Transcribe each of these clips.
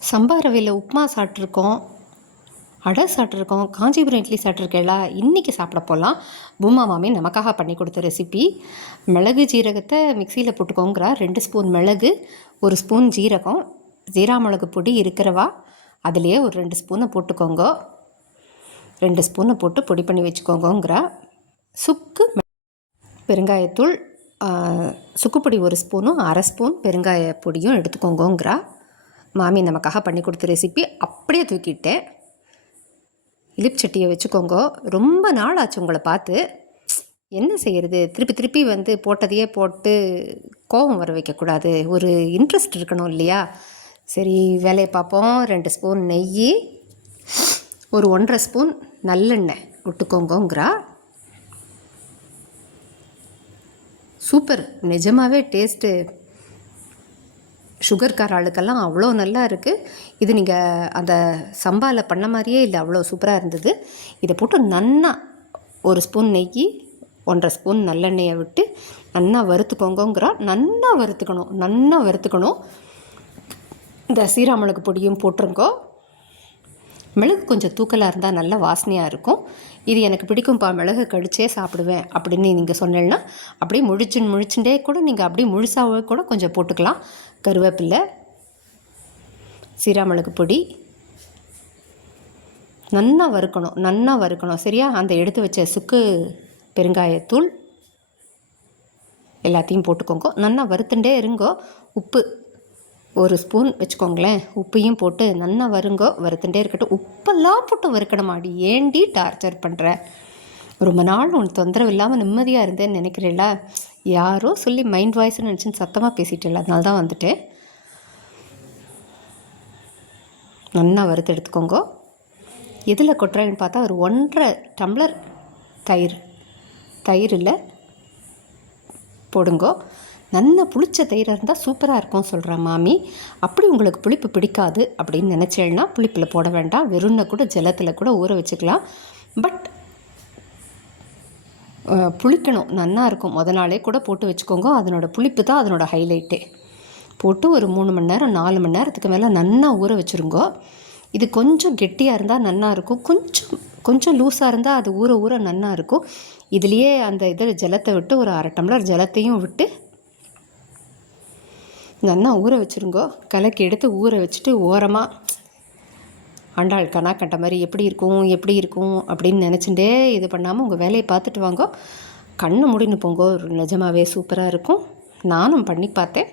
சம்பா ரவையில் உப்புமா சாப்பிட்ருக்கோம் அடை சாப்பிட்ருக்கோம் காஞ்சிபுரம் இட்லி சாப்பிட்ருக்கேளா இன்றைக்கி சாப்பிட போகலாம் பூமா மாமி நமக்காக பண்ணி கொடுத்த ரெசிபி மிளகு ஜீரகத்தை மிக்சியில் போட்டுக்கோங்கிறா ரெண்டு ஸ்பூன் மிளகு ஒரு ஸ்பூன் ஜீரகம் ஜீரா மிளகு பொடி இருக்கிறவா அதுலேயே ஒரு ரெண்டு ஸ்பூனை போட்டுக்கோங்க. ரெண்டு ஸ்பூனை போட்டு பொடி பண்ணி வச்சுக்கோங்கிறா சுக்கு பெருங்காயத்தூள் சுக்குப்பொடி ஒரு ஸ்பூனும் அரை ஸ்பூன் பெருங்காய பொடியும் எடுத்துக்கோங்கிறா மாமி நமக்காக பண்ணி கொடுத்த ரெசிபி அப்படியே தூக்கிட்டேன். இலிப்சட்டியை வச்சுக்கோங்க. ரொம்ப நாள் ஆச்சு உங்களை பார்த்து. என்ன செய்கிறது திருப்பி திருப்பி வந்து போட்டதையே போட்டு கோபம் வர வைக்கக்கூடாது. ஒரு இன்ட்ரெஸ்ட் இருக்கணும் இல்லையா? சரி வேலையை பார்ப்போம். ரெண்டு ஸ்பூன் நெய். ஒரு ஒன்றரை ஸ்பூன் நல்லெண்ணெய் விட்டுக்கோங்கோங்கிறா. சூப்பர். நிஜமாகவே டேஸ்ட்டு சுகர்கார ஆளுக்கெல்லாம் அவ்வளோ நல்லா இருக்குது இது நீங்கள் அந்த சம்பாவில் பண்ண மாதிரியே இல்லை அவ்வளோ சூப்பராக இருந்தது. இதை போட்டு நன்னா ஒரு ஸ்பூன் நெய் ஒன்றரை ஸ்பூன் நல்லெண்ணெயை விட்டு நன்னா வறுத்துக்கோங்கிறா நன்னா வறுத்துக்கணும் நன்னா வறுத்துக்கணும். இந்த சீராமிளகு பொடியும் போட்டுருங்கோ. மிளகு கொஞ்சம் தூக்கலாக இருந்தால் நல்ல வாசனையாக இருக்கும். இது எனக்கு பிடிக்கும்ப்பா மிளகு கடிச்சே சாப்பிடுவேன் அப்படின்னு நீங்கள் சொன்னீங்கன்னா அப்படியே முழிச்சு முழிச்சுட்டே கூட நீங்கள் அப்படியே முழுசாகவே கூட கொஞ்சம் போட்டுக்கலாம். கருவேப்பில்லை சீராமிளகு பொடி. நன்னா வறுக்கணும் நன்னா வறுக்கணும். சரியா? அந்த எடுத்து வச்ச சுக்கு பெருங்காயத்தூள் எல்லாத்தையும் போட்டுக்கோங்க. நல்லா வறுத்துட்டே இருங்கோ. உப்பு ஒரு ஸ்பூன் வச்சுக்கோங்களேன். உப்பையும் போட்டு நல்லா வருங்கோ வறுத்துட்டே இருக்கட்டும். உப்பெல்லாம் போட்டு வறுக்கணுமாடி ஏண்டி டார்ச்சர் பண்ணுற ரொம்ப நாள் உன் தொந்தரவு இல்லாமல் நிம்மதியாக இருந்தேன்னு நினைக்கிறேல்ல? யாரோ சொல்லி மைண்ட் வாய்ஸ்னு நினச்சின்னு சத்தமாக பேசிட்டேல அதனால தான் வந்துட்டேன் நல்லா வறுத்து எடுத்துக்கோங்க. எதில் கொட்டுறேன்னு பார்த்தா ஒரு ஒன்றரை டம்ளர் தயிர். தயிரில் போடுங்கோ. நல்ல புளிச்ச தயிராக இருந்தால் சூப்பராக இருக்கும் சொல்கிறா மாமி. அப்படி உங்களுக்கு புளிப்பு பிடிக்காது அப்படின்னு நினச்சேன்னா புளிப்பில் போட வேண்டாம். வெறும்னா கூட ஜலத்தில் கூட ஊற வச்சுக்கலாம். பட் புளிக்கணும். நன்னா இருக்கும். முத நாளே கூட போட்டு வச்சுக்கோங்க. அதனோட புளிப்பு தான் அதனோட ஹைலைட்டே போட்டு ஒரு மூணு மணி நேரம் நாலு மணி நேரத்துக்கு மேலே நன்னா ஊற வச்சுருங்கோ. இது கொஞ்சம் கெட்டியாக இருந்தால் நன்னா இருக்கும். கொஞ்சம் கொஞ்சம் லூஸாக இருந்தால் அது ஊற ஊற நன்னா இருக்கும். இதுலேயே அந்த இதில் ஜலத்தை விட்டு ஒரு அரை டம்ளர் ஜலத்தையும் விட்டு அண்ணா ஊற வச்சுருங்கோ. கலக்கி எடுத்து ஊற வச்சுட்டு ஓரமாக ஆண்டாள் கணா கண்ட மாதிரி எப்படி இருக்கும் எப்படி இருக்கும்? அப்படின்னு நினச்சிட்டே இது பண்ணாமல் உங்கள் வேலையை பார்த்துட்டு வாங்கோ. கண்ணை முடின்னு போங்கோ. நிஜமாகவே சூப்பராக இருக்கும். நானும் பண்ணி பார்த்தேன்.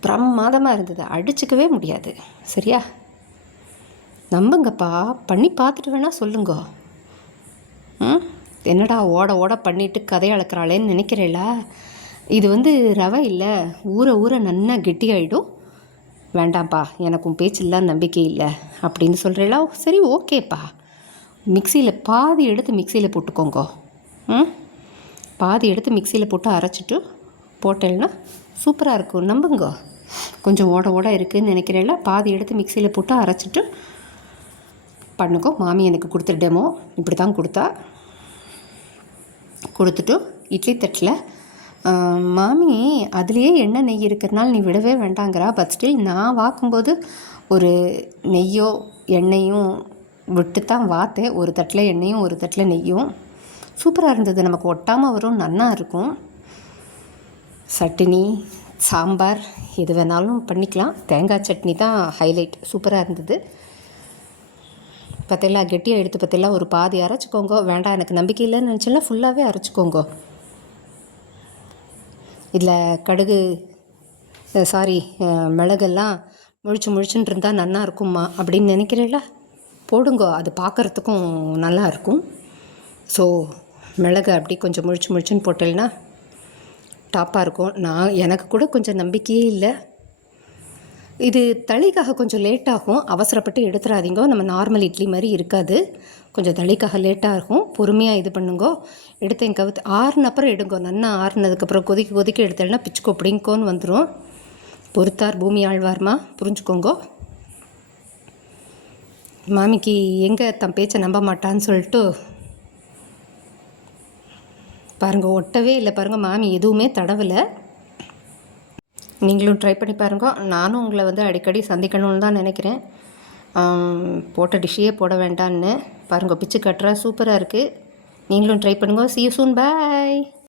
பிரமாதமாக இருந்தது. அடிச்சுக்கவே முடியாது. சரியா? நம்புங்கப்பா. பண்ணி பார்த்துட்டு வேணால் சொல்லுங்க. ம்? என்னடா ஓட ஓட பண்ணிட்டு கதை அளக்குறாளேன்னு நினைக்கிறேல. இது வந்து ரவை இல்லை ஊற ஊற நன்னா கெட்டியாயிடும். வேண்டாம்ப்பா எனக்கும் பேச்சில்லாம் நம்பிக்கை இல்லை அப்படின்னு சொல்கிறீங்களா சரி ஓகேப்பா. மிக்சியில் பாதி எடுத்து மிக்சியில் போட்டுக்கோங்க. ம்? பாதி எடுத்து மிக்சியில் போட்டு அரைச்சிட்டு போட்டேன்னா சூப்பராக இருக்கும். நம்புங்க. கொஞ்சம் ஓட ஓட இருக்குதுன்னு நினைக்கிறேன்ல. பாதி எடுத்து மிக்சியில் போட்டு அரைச்சிட்டு பண்ணுக்கோ மாமி எனக்கு கொடுத்த டெமோ இப்படி தான் கொடுத்தா. கொடுத்துட்டு இட்லி தட்டில் மாமி அதுலேயே எண்ணெய் நெய் இருக்கிறனால நீ விடவே வேண்டாங்கிறா. பட் ஸ்டில் நான் வாக்கும்போது ஒரு நெய்யோ எண்ணெயும் விட்டு தான் வாத்தேன். ஒரு தட்டில் எண்ணெயும் ஒரு தட்டில் நெய்யும். சூப்பராக இருந்தது. நமக்கு ஒட்டாமல் வரும் நன்னா இருக்கும். சட்னி சாம்பார் எது வேணாலும் பண்ணிக்கலாம். தேங்காய் சட்னி தான் ஹைலைட் சூப்பராக இருந்தது. பத்தெல்லாம் கெட்டியாக எடுத்து பத்தெல்லாம் ஒரு பாதி அரைச்சிக்கோங்க. வேண்டாம் எனக்கு நம்பிக்கை இல்லைன்னு நினச்சேன்னா ஃபுல்லாகவே அரைச்சிக்கோங்க. இதில் கடுகு சாரி மிளகெல்லாம் முழிச்சு முழிச்சுன்னு இருந்தால் நல்லா இருக்கும்மா அப்படின்னு நினைக்கிறீங்களா? போடுங்கோ அது பார்க்குறதுக்கும் நல்லா இருக்கும். ஸோ மிளகு அப்படி கொஞ்சம் முழிச்சு முழிச்சுன்னு போட்டேன்னா டாப்பாக இருக்கும். நான் எனக்கு கூட கொஞ்சம் நம்பிக்கையே இல்லை. இது தளிக்காக கொஞ்சம் லேட்டாகும் அவசரப்பட்டு எடுத்துடாதீங்க நம்ம நார்மல் இட்லி மாதிரி இருக்காது. கொஞ்சம் தளிக்காக லேட்டாக இருக்கும். பொறுமையாக இது பண்ணுங்க. எடுத்து என் கவுத்து. ஆறுன அப்புறம் எடுங்கோ. நன்னா ஆறுனதுக்கப்புறம் கொதிக்க கொதிக்க எடுத்தேன்னா பிச்சுக்கோ பிடிங்கோன்னு வந்துடும் பொறுத்தார் பூமி ஆழ்வார்மா. புரிஞ்சுக்கோங்க. மாமிக்கு எங்கே தன் பேச்சை நம்ப மாட்டான்னு சொல்லிட்டு பாருங்கள் ஒட்டவே இல்லை. பாருங்கள் மாமி எதுவுமே தடவலை. நீங்களும் ட்ரை பண்ணி பாருங்க. நானும் உங்களை வந்து அடிக்கடி சந்திக்கணும்னு தான் நினைக்கிறேன். போட்ட டிஷ்ஷையே போட வேண்டான்னு. பாருங்க பிச்சு கட்டுறா சூப்பராக இருக்குது நீங்களும் ட்ரை பண்ணுங்க. சீ யூ சூன் பாய்